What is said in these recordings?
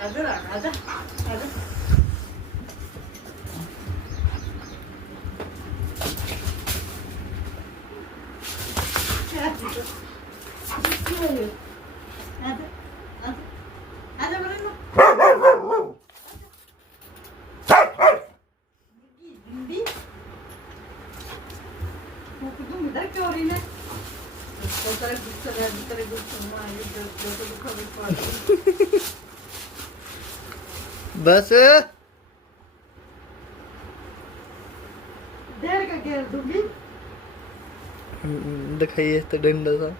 ਇੱਧਰ ਆ ਜਾ ਆ ਜਾ बस देर का घेर दूंगी दिखाइए तो डंडा सा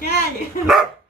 क्या है